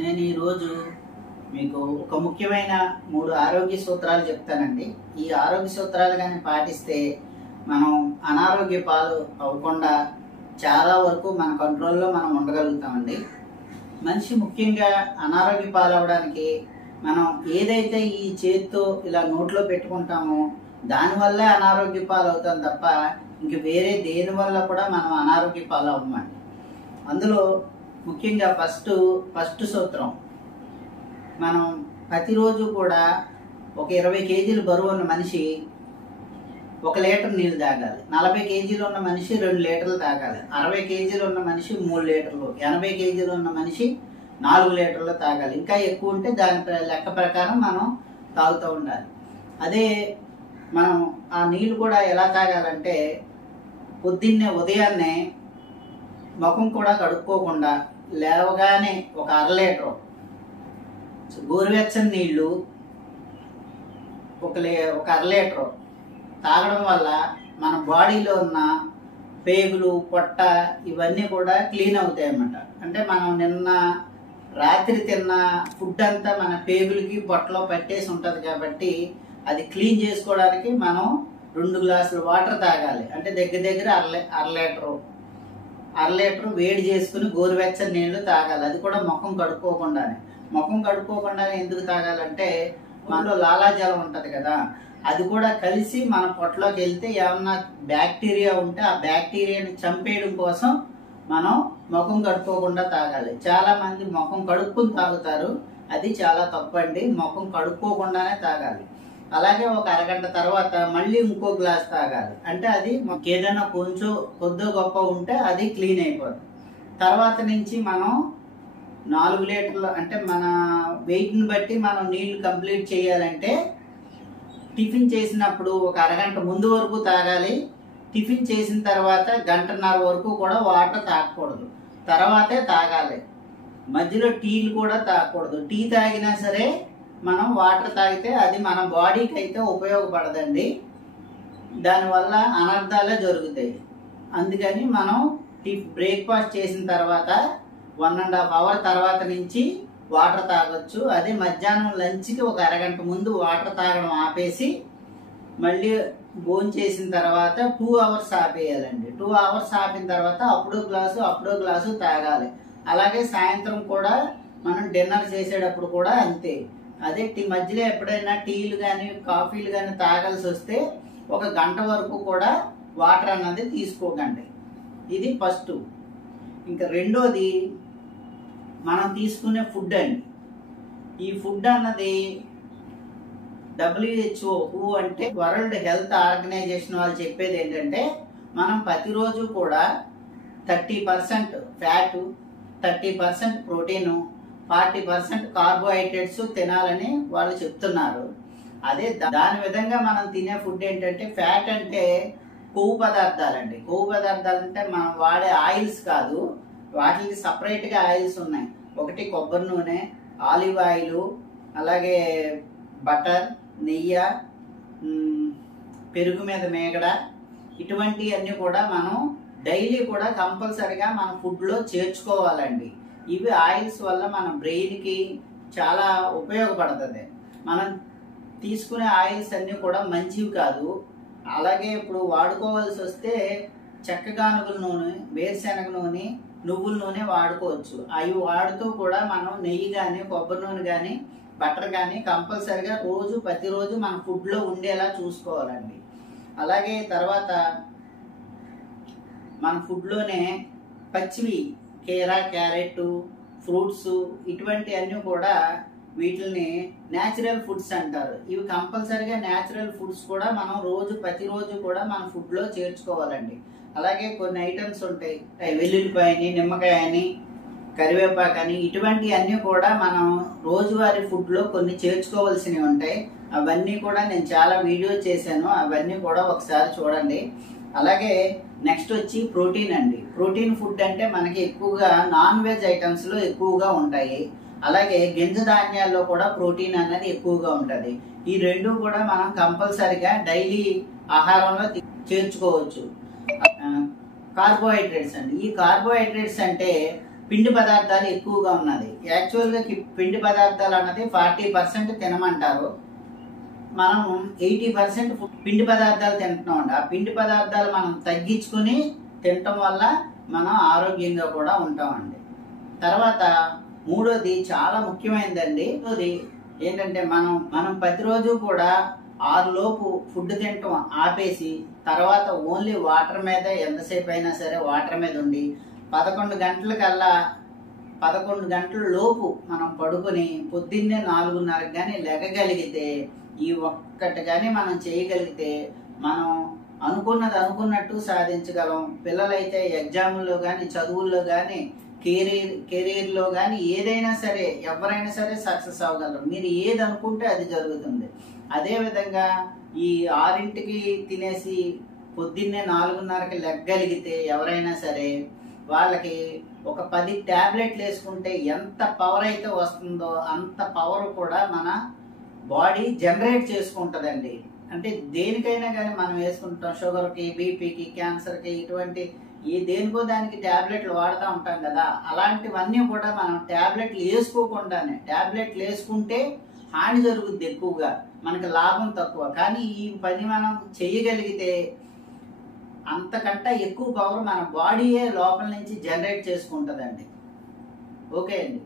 నేను ఈరోజు మీకు ఒక ముఖ్యమైన 3 ఆరోగ్య సూత్రాలు చెప్తానండి. ఈ ఆరోగ్య సూత్రాలు కానీ పాటిస్తే మనం అనారోగ్య పాలు అవ్వకుండా చాలా వరకు మన కంట్రోల్లో మనం ఉండగలుగుతామండి. మనిషి ముఖ్యంగా అనారోగ్య పాలు అవ్వడానికి మనం ఏదైతే ఈ చేతితో ఇలా నోట్లో పెట్టుకుంటామో దానివల్లే అనారోగ్య పాలు అవుతాం తప్ప ఇంక వేరే దేని వల్ల కూడా మనం అనారోగ్య పాలు అవ్వమండి. అందులో ముఖ్యంగా ఫస్ట్ సూత్రం, మనం ప్రతిరోజు కూడా ఒక 20 కేజీలు బరువు ఉన్న మనిషి 1 లీటర్ నీళ్ళు తాగాలి. 40 కేజీలు ఉన్న మనిషి 2 లీటర్లు తాగాలి. 60 కేజీలు ఉన్న మనిషి 3 లీటర్లు, 80 కేజీలు ఉన్న మనిషి 4 లీటర్లు తాగాలి. ఇంకా ఎక్కువ ఉంటే దాని లెక్క ప్రకారం మనం తాగుతూ ఉండాలి. అదే మనం ఆ నీళ్ళు కూడా ఎలా తాగాలంటే ఉదయాన్నే ముఖం కూడా కడుక్కోకుండా లేవగానే ఒక 1/2 లీటరు గోరువెచ్చని నీళ్ళు ఒక 1/2 లీటరు తాగడం వల్ల మన బాడీలో ఉన్న పేగులు, పొట్ట ఇవన్నీ కూడా క్లీన్ అవుతాయి అన్నమాట. అంటే మనం నిన్న రాత్రి తిన్న ఫుడ్ అంతా మన పేగులకి పొట్టలో పట్టేసి ఉంటుంది కాబట్టి అది క్లీన్ చేసుకోవడానికి మనం 2 గ్లాసులు వాటర్ తాగాలి. అంటే దగ్గర 1/2 లీటరు వేడి చేసుకుని గోరువెచ్చని నీళ్లు తాగాలి. అది కూడా ముఖం కడుక్కోకుండానే. ముఖం కడుక్కోకుండానే ఎందుకు తాగాలంటే మనలో లాలాజలం ఉంటది కదా, అది కూడా కలిసి మన పొట్టలోకి వెళ్తే ఏమన్నా బ్యాక్టీరియా ఉంటే ఆ బ్యాక్టీరియాని చంపేయడం కోసం మనం ముఖం కడుక్కోకుండా తాగాలి. చాలా మంది ముఖం కడుక్కుని తాగుతారు, అది చాలా తప్పండి. ముఖం కడుక్కోకుండానే తాగాలి. అలాగే ఒక అరగంట తర్వాత మళ్ళీ ఇంకో గ్లాస్ తాగాలి. అంటే అది ఏదైనా కొద్దో గొప్ప ఉంటే అది క్లీన్ అయిపోతుంది. తర్వాత నుంచి మనం 4 లీటర్లు, అంటే మన వెయిట్ని బట్టి మనం నీళ్లు కంప్లీట్ చేయాలంటే టిఫిన్ చేసినప్పుడు ఒక అరగంట ముందు వరకు తాగాలి. టిఫిన్ చేసిన తర్వాత 1.5 గంటల వరకు కూడా వాటర్ తాగకూడదు, తర్వాతే తాగాలి. మధ్యలో టీలు కూడా తాగకూడదు. టీ తాగినా సరే మనం వాటర్ తాగితే అది మన బాడీకి అయితే ఉపయోగపడదండి, దానివల్ల అనర్థాలే జరుగుతాయి. అందుకని మనం బ్రేక్ఫాస్ట్ చేసిన తర్వాత 1.5 అవర్ తర్వాత నుంచి వాటర్ తాగొచ్చు. అదే మధ్యాహ్నం లంచ్కి ఒక అరగంట ముందు వాటర్ తాగడం ఆపేసి మళ్ళీ భోజనం చేసిన తర్వాత 2 అవర్స్ ఆపేయాలండి. 2 అవర్స్ ఆపిన తర్వాత అప్పుడో గ్లాసు తాగాలి. అలాగే సాయంత్రం కూడా మనం డిన్నర్ చేసేటప్పుడు కూడా అంతే. అదే మధ్యలో ఎప్పుడైనా టీలు కానీ కాఫీలు కానీ తాగాల్సి వస్తే 1 గంట వరకు కూడా వాటర్ అన్నది తీసుకోకండి. ఇది ఫస్ట్. ఇంకా రెండోది, మనం తీసుకునే ఫుడ్ అండి. ఈ ఫుడ్ అన్నది WHO అంటే వరల్డ్ హెల్త్ ఆర్గనైజేషన్ వాళ్ళు చెప్పేది ఏంటంటే మనం ప్రతిరోజు కూడా 30% ఫ్యాటు, 30% ప్రోటీను, 40% కార్బోహైడ్రేట్స్ తినాలని వాళ్ళు చెప్తున్నారు. అదే దాని విధంగా మనం తినే ఫుడ్ ఏంటంటే ఫ్యాట్ అంటే కొవ్వు పదార్థాలండి. కొవ్వు పదార్థాలు అంటే మనం వాడే ఆయిల్స్ కాదు, వాటికి సపరేట్గా ఆయిల్స్ ఉన్నాయి. ఒకటి కొబ్బరి నూనె, ఆలివ్ ఆయిల్, అలాగే బటర్, నెయ్యి, పెరుగు మీద మేగడ, ఇటువంటివన్నీ కూడా మనం డైలీ కూడా కంపల్సరిగా మన ఫుడ్లో చేర్చుకోవాలండి. ఇవి ఆయిల్స్ వల్ల మన బ్రెయిన్కి చాలా ఉపయోగపడుతుంది. మనం తీసుకునే ఆయిల్స్ అన్నీ కూడా మంచివి కాదు. అలాగే ఇప్పుడు వాడుకోవాల్సి వస్తే చెక్కగానుగుల నూనె, వేరుశెనగ నూనె, నువ్వుల నూనె వాడుకోవచ్చు. అవి వాడుతూ కూడా మనం నెయ్యి కానీ, కొబ్బరి నూనె కానీ, బటర్ కానీ కంపల్సరిగా ప్రతిరోజు మన ఫుడ్లో ఉండేలా చూసుకోవాలండి. అలాగే తర్వాత మన ఫుడ్లోనే పచ్చివి కీరా, క్యారెట్, ఫ్రూట్స్ ఇటువంటి అన్నీ కూడా వీటిని న్యాచురల్ ఫుడ్స్ అంటారు. ఇవి కంపల్సరిగా న్యాచురల్ ఫుడ్స్ కూడా మనం ప్రతిరోజు కూడా మన ఫుడ్లో చేర్చుకోవాలండి. అలాగే కొన్ని ఐటమ్స్ ఉంటాయి, వెల్లుల్లిపాయని, నిమ్మకాయని, కరివేపాకని, ఇటువంటి అన్నీ కూడా మనం రోజువారీ ఫుడ్లో కొన్ని చేర్చుకోవాల్సినవి ఉంటాయి. అవన్నీ కూడా నేను చాలా వీడియో చేశాను, అవన్నీ కూడా ఒకసారి చూడండి. అలాగే నెక్స్ట్ వచ్చి ప్రోటీన్ అండి. ప్రోటీన్ ఫుడ్ అంటే మనకి ఎక్కువగా నాన్ వెజ్ ఐటమ్స్లో ఎక్కువగా ఉంటాయి. అలాగే గింజ ధాన్యాల్లో కూడా ప్రోటీన్ అనేది ఎక్కువగా ఉంటుంది. ఈ రెండు కూడా మనం కంపల్సరిగా డైలీ ఆహారంలో చేర్చుకోవచ్చు. కార్బోహైడ్రేట్స్ అండి. ఈ కార్బోహైడ్రేట్స్ అంటే పిండి పదార్థాలు ఎక్కువగా ఉన్నది. యాక్చువల్గా పిండి పదార్థాలు అన్నది 40% తినమంటారు. మనం 80% పిండి పదార్థాలు తింటున్నామండి. ఆ పిండి పదార్థాలు మనం తగ్గించుకుని తినటం వల్ల మనం ఆరోగ్యంగా కూడా ఉంటామండి. తర్వాత మూడోది చాలా ముఖ్యమైనదండి. మూడోది ఏంటంటే మనం ప్రతిరోజు కూడా 6 లోపు ఫుడ్ తినటం ఆపేసి తర్వాత ఓన్లీ వాటర్ మీద ఎంతసేపు అయినా సరే వాటర్ మీద ఉండి 11 గంటల లోపు మనం పడుకొని పొద్దున్నే 4:30 కానీ లెగగలిగితే, ఈ ఒక్కటి కానీ మనం చేయగలిగితే మనం అనుకున్నట్టు సాధించగలం. పిల్లలైతే ఎగ్జాముల్లో కానీ చదువుల్లో కానీ కెరీర్లో కానీ ఏదైనా సరే ఎవరైనా సరే సక్సెస్ అవ్వగలరు. మీరు ఏది అనుకుంటే అది జరుగుతుంది. అదేవిధంగా ఈ 6ంటికి తినేసి పొద్దున్నే 4:30కి లెగ్గలిగితే ఎవరైనా సరే వాళ్ళకి ఒక 10 టాబ్లెట్లు వేసుకుంటే ఎంత పవర్ అయితే వస్తుందో అంత పవర్ కూడా మన బాడీ జనరేట్ చేసుకుంటుందండి. అంటే దేనికైనా కానీ మనం వేసుకుంటాం, షుగర్కి, బీపీకి, క్యాన్సర్కి, ఇటువంటి దేనికో దానికి టాబ్లెట్లు వాడుతూ ఉంటాం కదా. అలాంటివన్నీ కూడా మనం టాబ్లెట్లు వేసుకుంటే హాని జరుగుద్ది ఎక్కువగా, మనకి లాభం తక్కువ. కానీ ఈ పని మనం చేయగలిగితే అంతకంటే ఎక్కువ పవర్ మన బాడీయే లోపల నుంచి జనరేట్ చేసుకుంటుందండి. ఓకే అండి.